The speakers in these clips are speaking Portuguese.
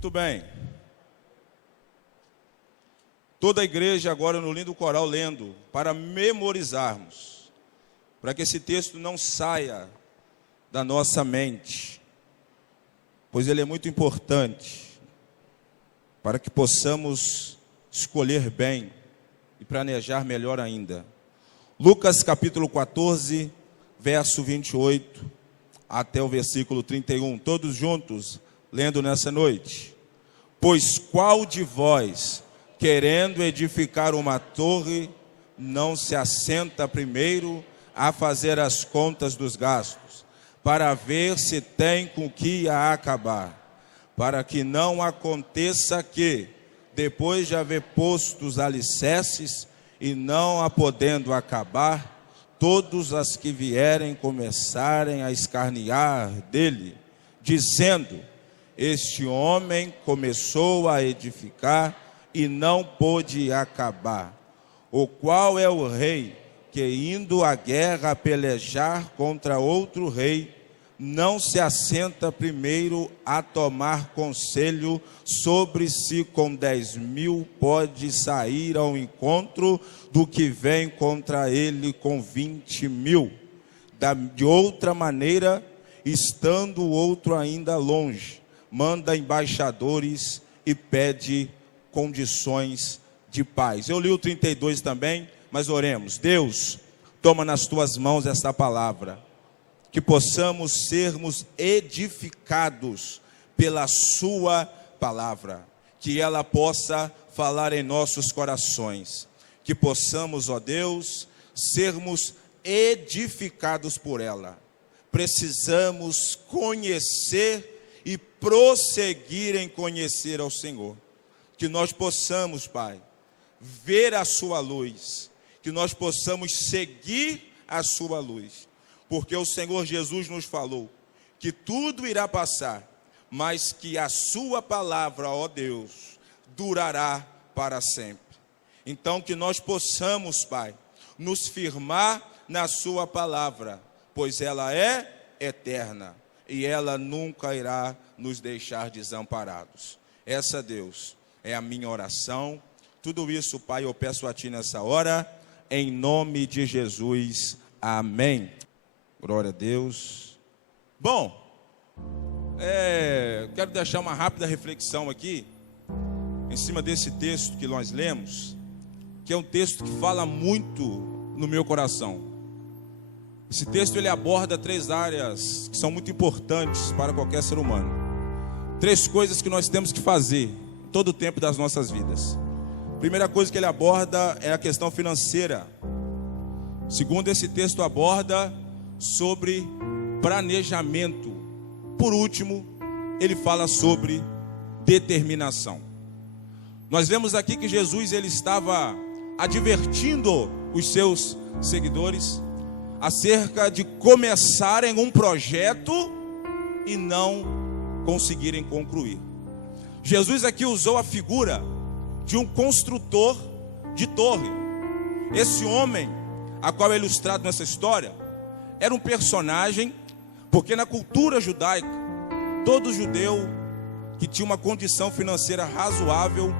Muito bem. Toda a igreja agora no lindo coral lendo, para memorizarmos, para que esse texto não saia da nossa mente, pois ele é muito importante, para que possamos escolher bem e planejar melhor ainda. Lucas capítulo 14, verso 28, até o versículo 31, todos juntos, lendo nessa noite. Pois qual de vós, querendo edificar uma torre, não se assenta primeiro a fazer as contas dos gastos, para ver se tem com que a acabar, para que não aconteça que, depois de haver posto os alicerces, e não a podendo acabar, todos as que vierem começarem a escarnear dele, dizendo: este homem começou a edificar e não pôde acabar. O qual é o rei que, indo à guerra pelejar contra outro rei, não se assenta primeiro a tomar conselho sobre se com 10.000 pode sair ao encontro do que vem contra ele com 20.000. De outra maneira, estando o outro ainda longe, manda embaixadores e pede condições de paz. Eu li o 32 também, mas oremos. Deus, toma nas tuas mãos esta palavra, que possamos sermos edificados pela sua palavra, que ela possa falar em nossos corações, que possamos, ó Deus, sermos edificados por ela. Precisamos conhecer e prosseguir em conhecer ao Senhor, que nós possamos, Pai, ver a sua luz, que nós possamos seguir a sua luz, porque o Senhor Jesus nos falou que tudo irá passar, mas que a sua palavra, ó Deus, durará para sempre. Então que nós possamos, Pai, nos firmar na sua palavra, pois ela é eterna e ela nunca irá nos deixar desamparados. Essa, Deus, é a minha oração. Tudo isso, Pai, eu peço a Ti nessa hora, em nome de Jesus. Amém. Glória a Deus. Bom, quero deixar uma rápida reflexão aqui, em cima desse texto que nós lemos, que é um texto que fala muito no meu coração. Esse texto ele aborda 3 áreas que são muito importantes para qualquer ser humano. 3 coisas que nós temos que fazer todo o tempo das nossas vidas. A primeira coisa que ele aborda é a questão financeira. Segundo, esse texto aborda sobre planejamento. Por último, ele fala sobre determinação. Nós vemos aqui que Jesus ele estava advertindo os seus seguidores acerca de começarem um projeto e não conseguirem concluir. Jesus aqui usou a figura de um construtor de torre. Esse homem, a qual é ilustrado nessa história, era um personagem, porque na cultura judaica, todo judeu que tinha uma condição financeira razoável,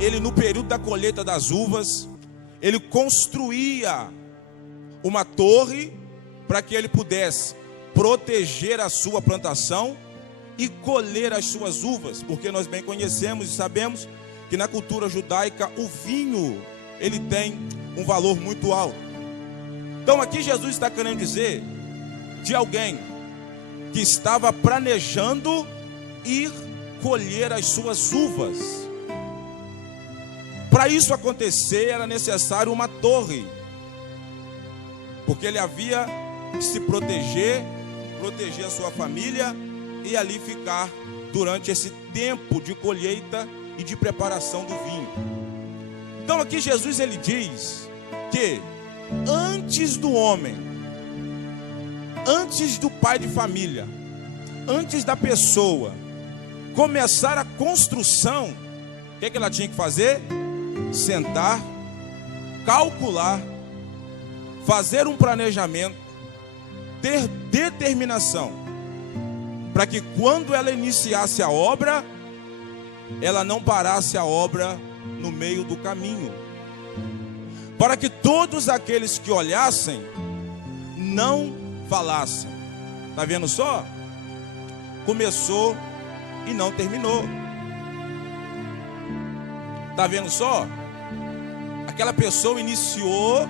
ele no período da colheita das uvas, ele construía uma torre para que ele pudesse proteger a sua plantação e colher as suas uvas, porque nós bem conhecemos e sabemos que na cultura judaica o vinho ele tem um valor muito alto. Então aqui Jesus está querendo dizer de alguém que estava planejando ir colher as suas uvas. Para isso acontecer era necessário uma torre, porque ele havia de se proteger a sua família e ali ficar durante esse tempo de colheita e de preparação do vinho. Então aqui Jesus ele diz que antes do homem, antes do pai de família, antes da pessoa começar a construção, o que ela tinha que fazer? Sentar, calcular, fazer um planejamento, ter determinação, para que quando ela iniciasse a obra, ela não parasse a obra no meio do caminho, para que todos aqueles que olhassem não falassem. Está vendo só? Começou e não terminou. Está vendo só? Aquela pessoa iniciou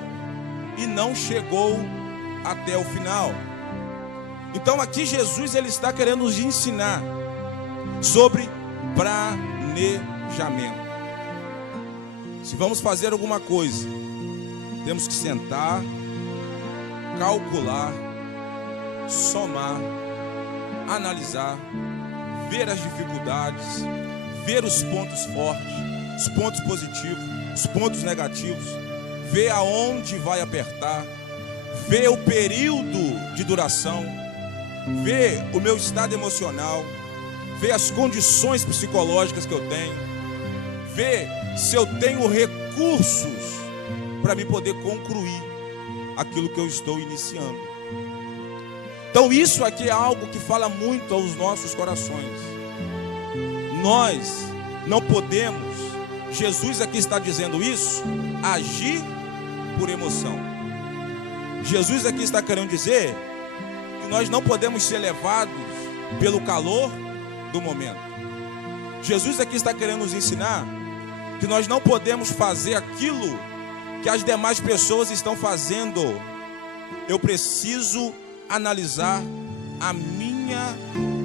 e não chegou até o final. Então aqui Jesus ele está querendo nos ensinar sobre planejamento. Se vamos fazer alguma coisa, temos que sentar, calcular, somar, analisar, ver as dificuldades, ver os pontos fortes, os pontos positivos, os pontos negativos, ver aonde vai apertar, ver o período de duração, ver o meu estado emocional, ver as condições psicológicas que eu tenho, ver se eu tenho recursos para me poder concluir aquilo que eu estou iniciando. Então isso aqui é algo que fala muito aos nossos corações. Nós não podemos, Jesus aqui está dizendo isso, agir por emoção. Jesus aqui está querendo dizer que nós não podemos ser levados pelo calor do momento. Jesus aqui está querendo nos ensinar que nós não podemos fazer aquilo que as demais pessoas estão fazendo. Eu preciso analisar a minha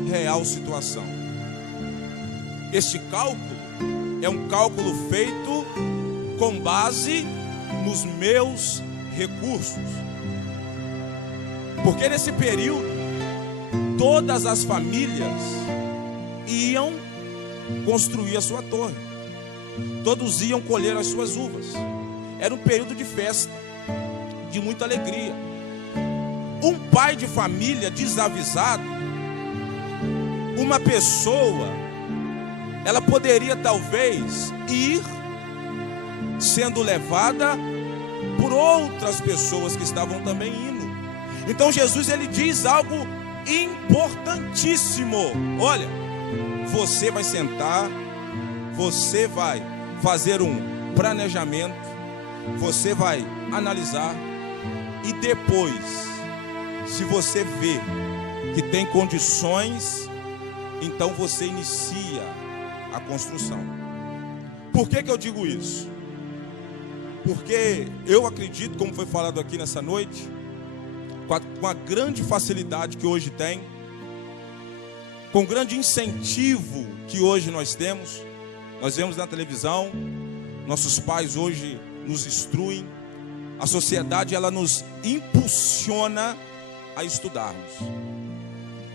real situação. Este cálculo é um cálculo feito com base nos meus recursos. Porque nesse período, todas as famílias iam construir a sua torre. Todos iam colher as suas uvas. Era um período de festa, de muita alegria. Um pai de família desavisado, uma pessoa, ela poderia talvez ir sendo levada por outras pessoas que estavam também indo. Então Jesus ele diz algo importantíssimo. Olha, você vai sentar, você vai fazer um planejamento, você vai analisar e depois, se você vê que tem condições, então você inicia a construção. Por que eu digo isso? Porque eu acredito, como foi falado aqui nessa noite, com a grande facilidade que hoje tem, com o grande incentivo que hoje nós temos, nós vemos na televisão, nossos pais hoje nos instruem, a sociedade ela nos impulsiona a estudarmos.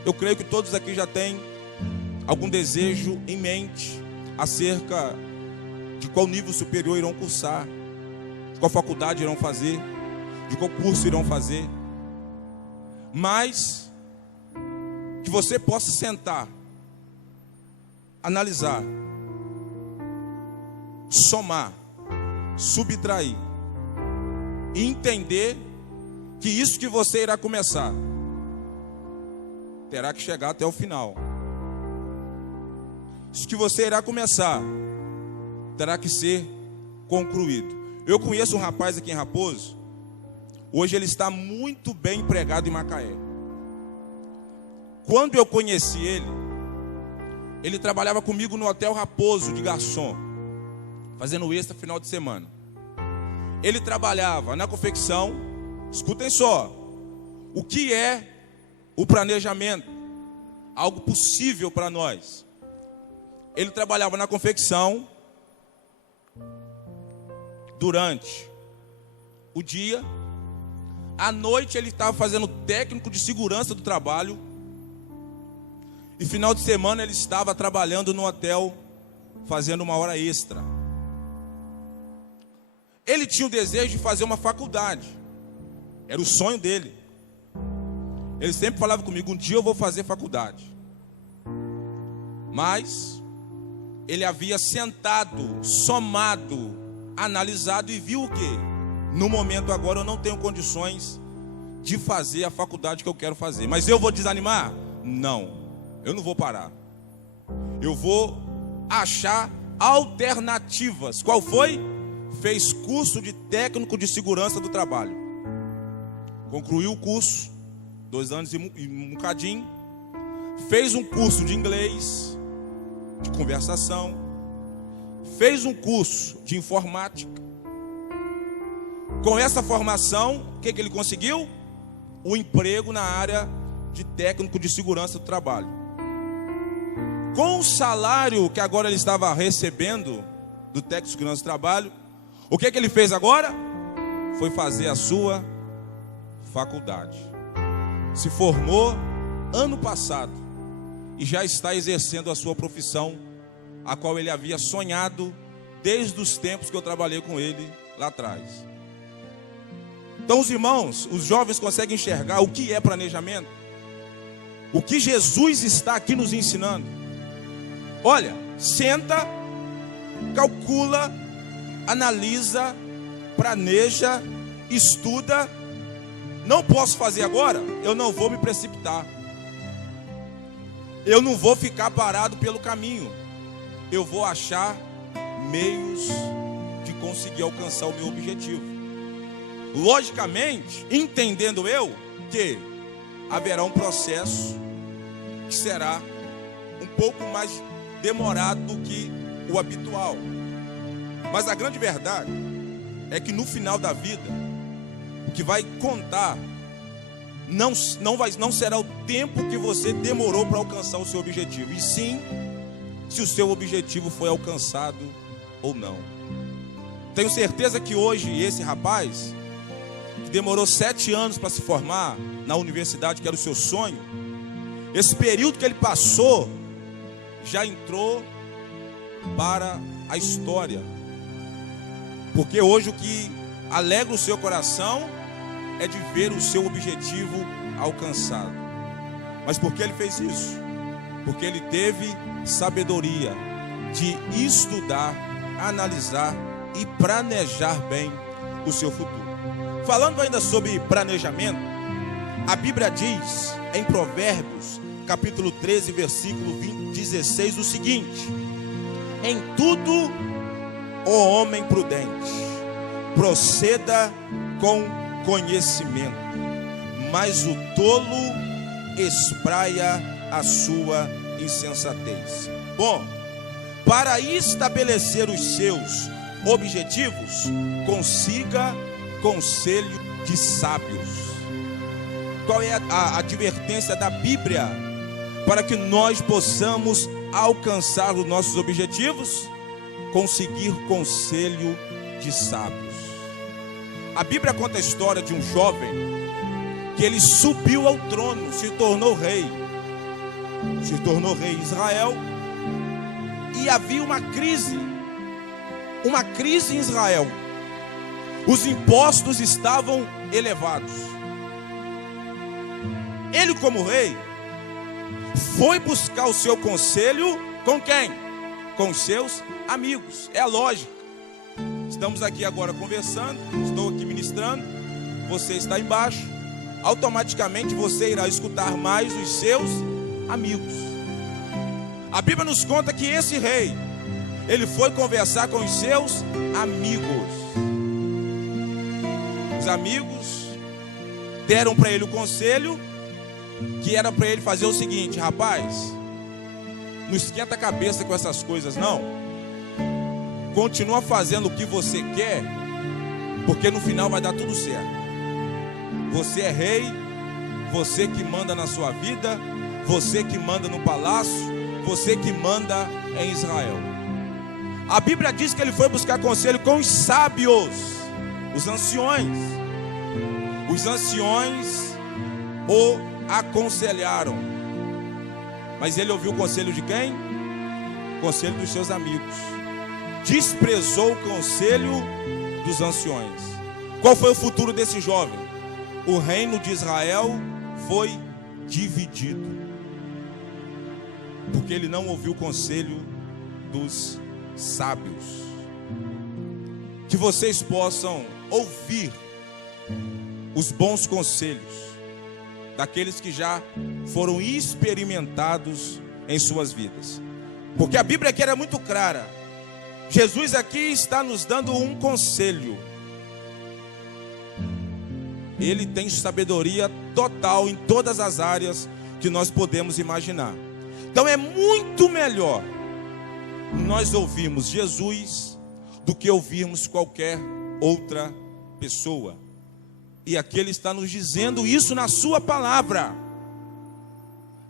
Eu creio que todos aqui já têm algum desejo em mente acerca de qual nível superior irão cursar, de qual faculdade irão fazer, de qual curso irão fazer. Mas que você possa sentar, analisar, somar, subtrair e entender que isso que você irá começar terá que chegar até o final. Isso que você irá começar terá que ser concluído. Eu conheço um rapaz aqui em Raposo. Hoje ele está muito bem empregado em Macaé. Quando eu conheci ele trabalhava comigo no Hotel Raposo de garçom, fazendo extra final de semana. Ele trabalhava na confecção. Escutem só, o que é o planejamento? Algo possível para nós. Ele trabalhava na confecção durante o dia. À noite ele estava fazendo técnico de segurança do trabalho. E final de semana ele estava trabalhando no hotel, fazendo uma hora extra. Ele tinha o desejo de fazer uma faculdade. Era o sonho dele. Ele sempre falava comigo, um dia eu vou fazer faculdade. Mas ele havia sentado, somado, analisado e viu o quê? No momento agora eu não tenho condições de fazer a faculdade que eu quero fazer. Mas eu vou desanimar? Não, eu não vou parar. Eu vou achar alternativas. Qual foi? Fez curso de técnico de segurança do trabalho. Concluiu o curso, 2 anos e um bocadinho. Fez um curso de inglês, de conversação. Fez um curso de informática. Com essa formação, o que ele conseguiu? O emprego na área de técnico de segurança do trabalho. Com o salário que agora ele estava recebendo do técnico de segurança do trabalho, o que ele fez agora? Foi fazer a sua faculdade. Se formou ano passado e já está exercendo a sua profissão, a qual ele havia sonhado desde os tempos que eu trabalhei com ele lá atrás. Então, os irmãos, os jovens conseguem enxergar o que é planejamento? O que Jesus está aqui nos ensinando? Olha, senta, calcula, analisa, planeja, estuda. Não posso fazer agora? Eu não vou me precipitar. Eu não vou ficar parado pelo caminho. Eu vou achar meios de conseguir alcançar o meu objetivo. Logicamente, entendendo eu que haverá um processo que será um pouco mais demorado do que o habitual. Mas a grande verdade é que no final da vida, o que vai contar não será o tempo que você demorou para alcançar o seu objetivo, e sim se o seu objetivo foi alcançado ou não. Tenho certeza que hoje esse rapaz, que demorou 7 anos para se formar na universidade, que era o seu sonho, esse período que ele passou já entrou para a história, porque hoje o que alegra o seu coração é de ver o seu objetivo alcançado. Mas por que ele fez isso? Porque ele teve sabedoria de estudar, analisar e planejar bem o seu futuro. Falando ainda sobre planejamento, a Bíblia diz em Provérbios, capítulo 13, versículo 16, o seguinte: em tudo, ó homem prudente, proceda com conhecimento, mas o tolo espraia a sua insensatez. Bom, para estabelecer os seus objetivos, consiga conselho de sábios. Qual é a advertência da Bíblia para que nós possamos alcançar os nossos objetivos? Conseguir conselho de sábios. A Bíblia conta a história de um jovem que ele subiu ao trono, se tornou rei em Israel, e havia uma crise em Israel. Os impostos estavam elevados. Ele, como rei, foi buscar o seu conselho com quem? Com os seus amigos. É a lógica. Estamos aqui agora conversando, estou aqui ministrando, você está embaixo, automaticamente você irá escutar mais os seus amigos. A Bíblia nos conta que esse rei, ele foi conversar com os seus amigos. Os amigos deram para ele o conselho, que era para ele fazer o seguinte: rapaz, não esquenta a cabeça com essas coisas não. Continua fazendo o que você quer, porque no final vai dar tudo certo. Você é rei, você que manda na sua vida, você que manda no palácio, você que manda em Israel. A Bíblia diz que ele foi buscar conselho com os sábios, os anciões. Os anciões o aconselharam. Mas ele ouviu o conselho de quem? O conselho dos seus amigos. Desprezou o conselho dos anciões. Qual foi o futuro desse jovem? O reino de Israel foi dividido, porque ele não ouviu o conselho dos sábios. Que vocês possam ouvir os bons conselhos daqueles que já foram experimentados em suas vidas. Porque a Bíblia aqui era muito clara. Jesus aqui está nos dando um conselho. Ele tem sabedoria total em todas as áreas que nós podemos imaginar. Então é muito melhor nós ouvirmos Jesus do que ouvirmos qualquer outra pessoa. E aqui ele está nos dizendo isso na sua palavra.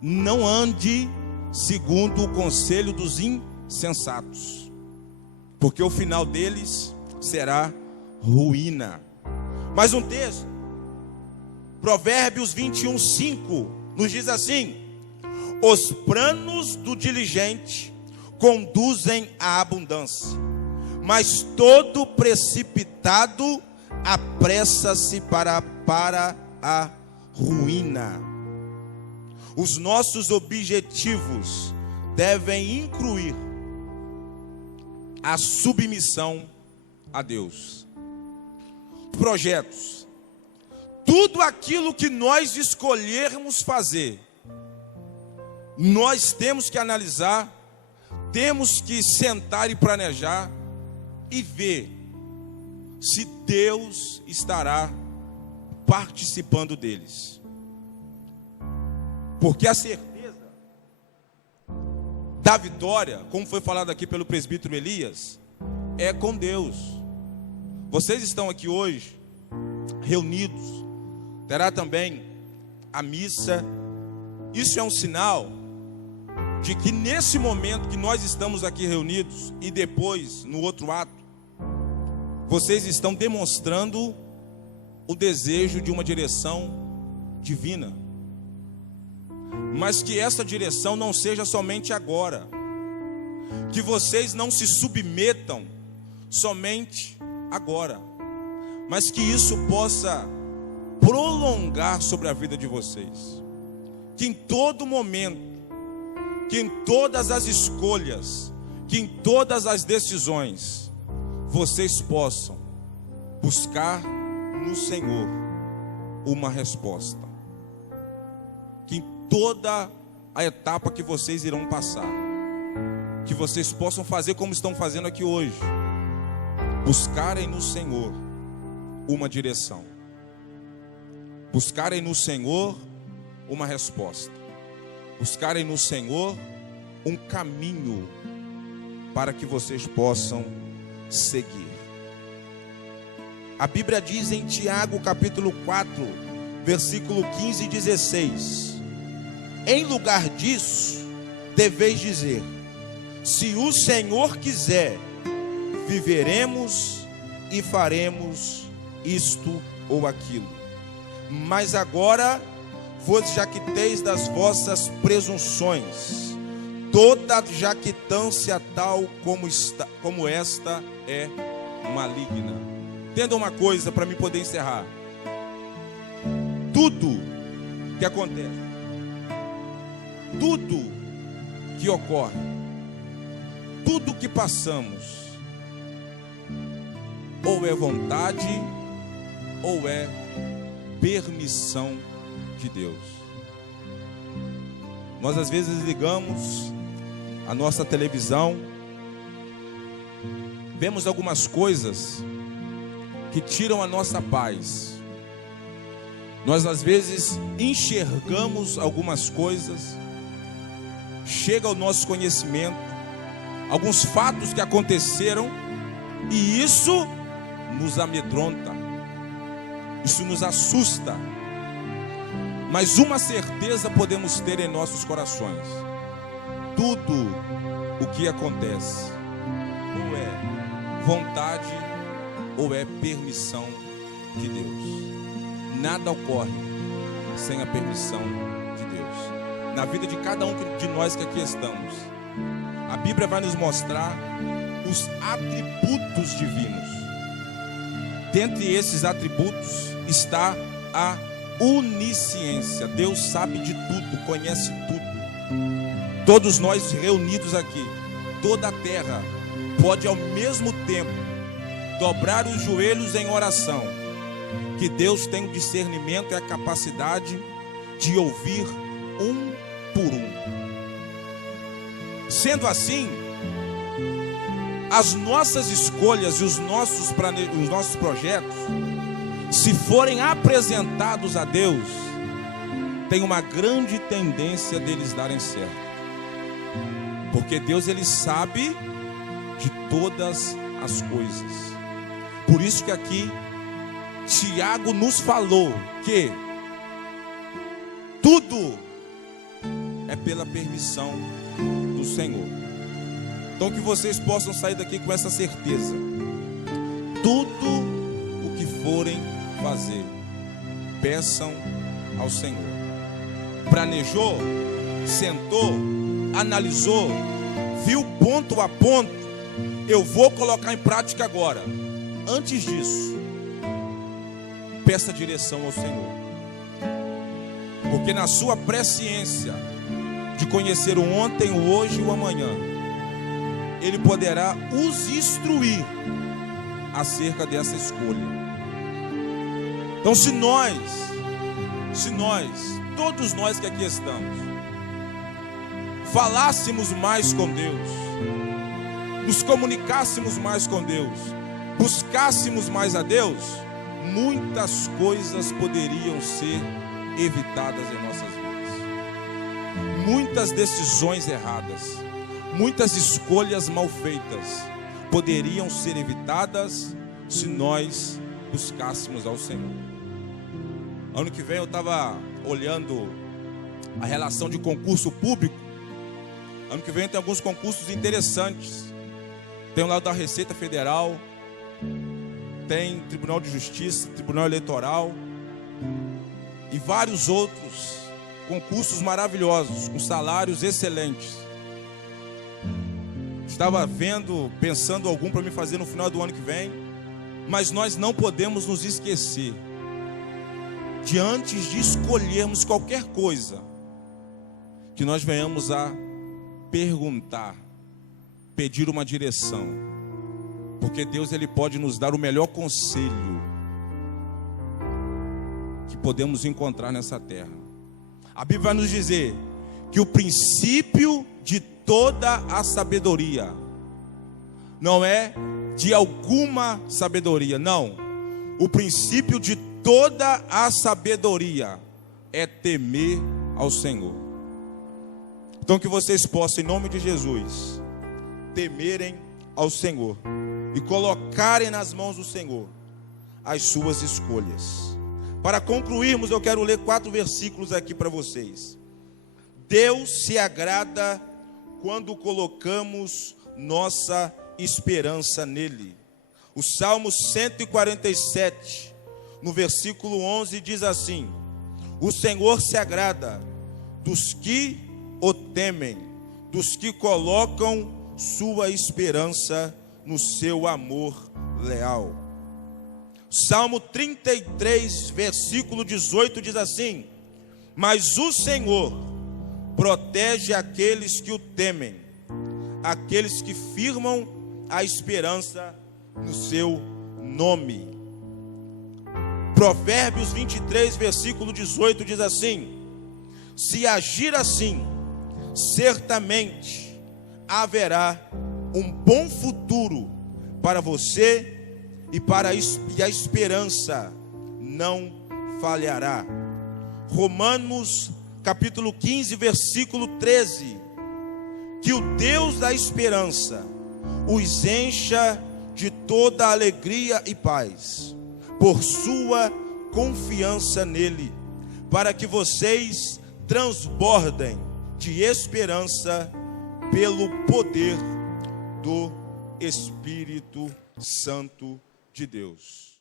Não ande segundo o conselho dos insensatos, porque o final deles será ruína. Mais um texto, Provérbios 21:5, nos diz assim: os planos do diligente conduzem à abundância, mas todo precipitado apressa-se para a ruína. Os nossos objetivos devem incluir a submissão a Deus. Projetos. Tudo aquilo que nós escolhermos fazer, nós temos que analisar, temos que sentar e planejar e ver se Deus estará participando deles. Porque a certeza da vitória, como foi falado aqui pelo presbítero Elias, é com Deus. Vocês estão aqui hoje reunidos, terá também a missa. Isso é um sinal de que nesse momento que nós estamos aqui reunidos e depois no outro ato, vocês estão demonstrando o desejo de uma direção divina. Mas que essa direção não seja somente agora, que vocês não se submetam somente agora, mas que isso possa prolongar sobre a vida de vocês, que em todo momento, que em todas as escolhas, que em todas as decisões, vocês possam buscar no Senhor uma resposta, que em toda a etapa que vocês irão passar, que vocês possam fazer como estão fazendo aqui hoje, buscarem no Senhor uma direção, buscarem no Senhor uma resposta, buscarem no Senhor um caminho para que vocês possam seguir. A Bíblia diz em Tiago capítulo 4, versículo 15 e 16: em lugar disso, deveis dizer: se o Senhor quiser, viveremos e faremos isto ou aquilo. Mas agora vos jacteis das vossas presunções. Toda jactância tal como esta é maligna. Entenda uma coisa para me poder encerrar. Tudo que acontece, tudo que ocorre, tudo que passamos, ou é vontade, ou é permissão de Deus. Nós às vezes ligamos a nossa televisão, vemos algumas coisas que tiram a nossa paz. Nós às vezes enxergamos algumas coisas, chega ao nosso conhecimento alguns fatos que aconteceram, e isso nos amedronta, isso nos assusta. Mas uma certeza podemos ter em nossos corações: tudo o que acontece ou é vontade ou é permissão de Deus. Nada ocorre sem a permissão de Deus. Na vida de cada um de nós que aqui estamos, a Bíblia vai nos mostrar os atributos divinos. Dentre esses atributos está a onisciência. Deus sabe de tudo, conhece tudo. Todos nós reunidos aqui, toda a terra pode ao mesmo tempo dobrar os joelhos em oração, que Deus tem o discernimento e a capacidade de ouvir um por um. Sendo assim, as nossas escolhas e os nossos projetos, se forem apresentados a Deus, tem uma grande tendência deles darem certo. Porque Deus, Ele sabe de todas as coisas. Por isso que aqui Tiago nos falou que tudo é pela permissão do Senhor. Então que vocês possam sair daqui com essa certeza. Tudo o que forem fazer, peçam ao Senhor. Planejou, sentou, analisou, viu ponto a ponto, eu vou colocar em prática agora. Antes disso, peça direção ao Senhor. Porque na sua presciência de conhecer o ontem, o hoje e o amanhã, Ele poderá os instruir acerca dessa escolha. Então se nós, todos nós que aqui estamos, falássemos mais com Deus, nos comunicássemos mais com Deus, buscássemos mais a Deus, muitas coisas poderiam ser evitadas em nossas vidas. Muitas decisões erradas, muitas escolhas mal feitas poderiam ser evitadas se nós buscássemos ao Senhor. Ano que vem eu estava olhando a relação de concurso público. Ano que vem tem alguns concursos interessantes. Tem o lado da Receita Federal, tem Tribunal de Justiça, Tribunal Eleitoral e vários outros concursos maravilhosos, com salários excelentes. Estava pensando algum para me fazer no final do ano que vem, mas nós não podemos nos esquecer de, antes de escolhermos qualquer coisa, que nós venhamos a perguntar, pedir uma direção, porque Deus, Ele pode nos dar o melhor conselho que podemos encontrar nessa terra. A Bíblia vai nos dizer que o princípio de toda a sabedoria não é de alguma sabedoria, não. O princípio de toda a sabedoria é temer ao Senhor. Então que vocês possam, em nome de Jesus, temerem ao Senhor e colocarem nas mãos do Senhor as suas escolhas. Para concluirmos, eu quero ler 4 versículos aqui para vocês. Deus se agrada quando colocamos nossa esperança nele. O Salmo 147, no versículo 11, diz assim: o Senhor se agrada dos que o temem, dos que colocam sua esperança no seu amor leal. Salmo 33, versículo 18 diz assim: mas o Senhor protege aqueles que o temem, aqueles que firmam a esperança no seu nome. Provérbios 23, versículo 18 diz assim: se agir assim, certamente haverá um bom futuro para você e a esperança não falhará. Romanos capítulo 15, versículo 13: que o Deus da esperança os encha de toda alegria e paz, por sua confiança nele, para que vocês transbordem de esperança pelo poder do Espírito Santo de Deus.